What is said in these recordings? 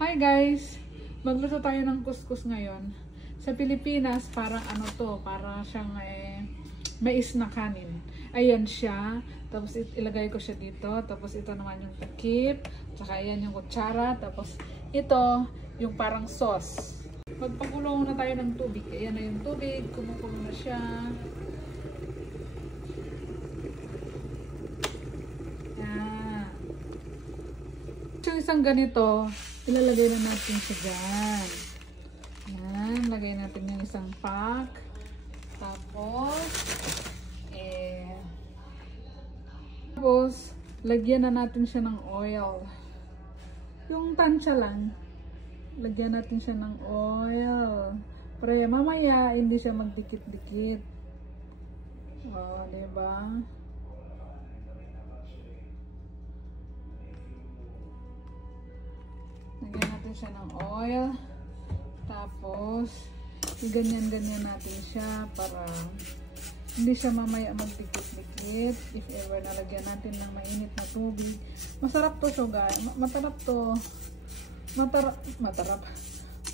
Hi guys! Magluto tayo ng kuskus ngayon. Sa Pilipinas, parang ano to, parang siyang mais na kanin. Ayan siya. Tapos ilagay ko siya dito. Tapos ito naman yung takip. Tsaka ayan yung kutsara. Tapos ito, yung parang sauce. Magpakulo muna tayo ng tubig. Ayan na yung tubig. Kumukulo na siya. Yung isang ganito, ilalagay na natin siya dyan. Yan, lagay natin yung isang pack. Tapos, lagyan na natin siya ng oil. Yung tansya lang, lagyan natin siya ng oil. Para mamaya, hindi siya magdikit-dikit. O, diba? Lagyan natin siya ng oil. Tapos, ganyan-ganyan natin siya para hindi siya mamaya magdikit-dikit. If ever nalagyan natin ng mainit na tubig. Masarap to siya guys. Masarap to.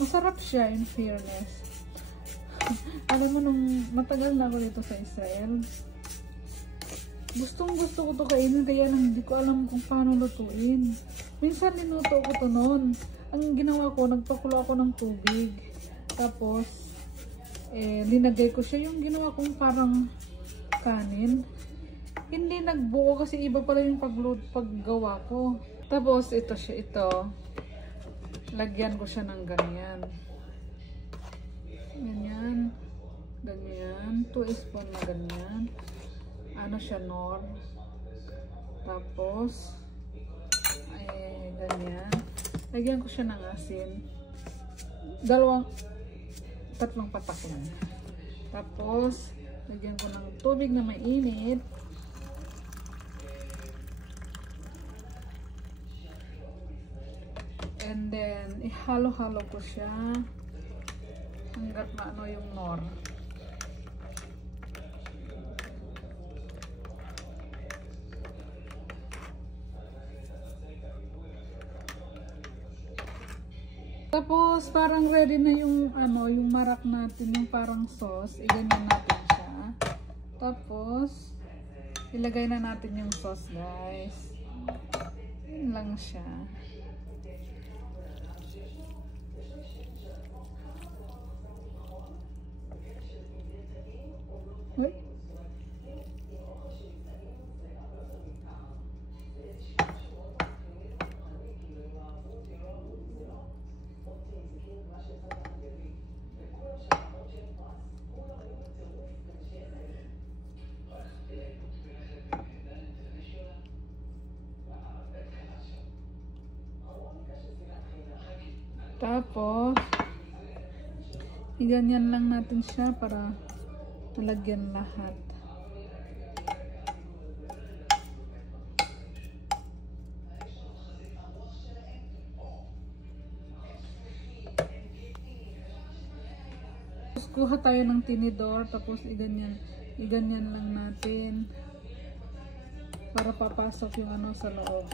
Masarap siya in fairness. Alam mo, nung matagal na ako dito sa Israel, gustong gusto ko to kainin, kaya lang hindi ko alam kung paano lutuin. Minsan niluto ko to noon. Ang ginawa ko, nagpakulo ako ng tubig. Tapos, linagay ko siya. Yung ginawa kong parang kanin. Hindi nagbuo kasi iba pala yung paggawa ko. Tapos, ito siya, ito. Lagyan ko siya ng ganyan. Ganyan. Ganyan. 2 spoon na ganyan. Ano siya, nor. Tapos, ganyan. Lagyan ko siya ng asin. 3 patak lang. Tapos, lagyan ko ng tubig na mainit. And then, ihalo-halo ko siya hanggat maano yung nor. Tapos, parang ready na yung yung marak natin, yung parang sauce. Iganyan natin siya. Tapos, ilagay na natin yung sauce, guys. Yun lang siya. Uy. Tapos, iganyan lang natin siya para malagyan lahat. Tapos, kuha tayo ng tinidor, tapos iganyan lang natin para papasok yung ano sa loob.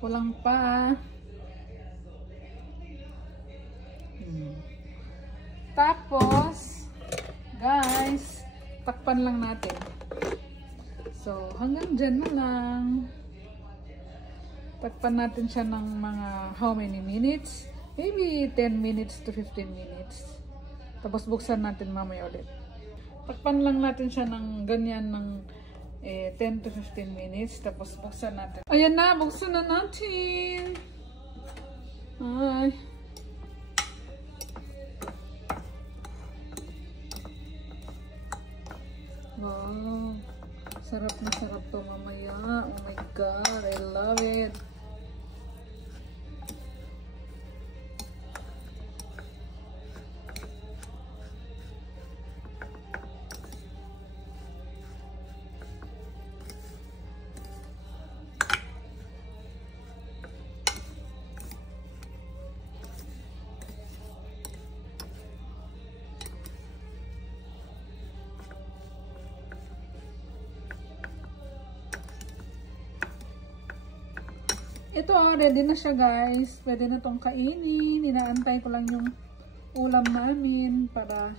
Kulang pa. Tapos, guys, takpan lang natin. So, hanggang dyan na lang. Takpan natin siya ng mga how many minutes? Maybe 10 minutes to 15 minutes. Tapos, buksan natin mamaya ulit. Takpan lang natin siya ng ganyan ng 10 to 15 minutes. Tapos buksan natin. Ayan na, buksan na natin. Ay. Wow. Sarap na sarap to mamaya. Oh my God, I love it. Ito, ready na siya guys. Pwede na tong kainin. Inaantay ko lang yung ulam namin para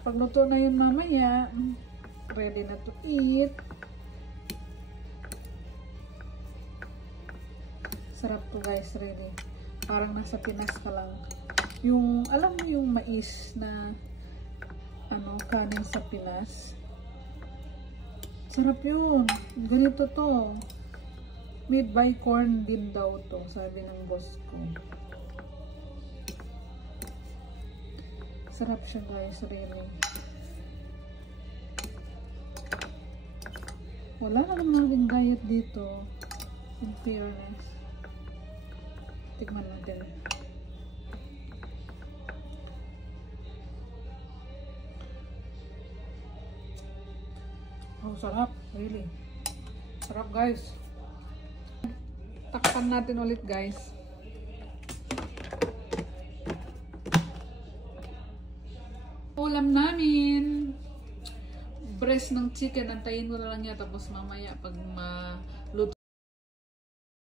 pag luto na yun mamaya, ready na to eat. Sarap to guys, really. Parang nasa Pinas ka lang. Yung, alam mo yung mais na kanin sa Pinas. Sarap yun. Ganito to. Made by corn din daw to, sabi ng boss ko. Sarap siya guys, really. Wala na naman din diet dito. In fairness. Tikman natin. Oh, sarap. Really. Sarap guys. Takpan natin ulit guys. Ulam namin. Breast ng chicken. Antayin mo na lang niya. Tapos mamaya pag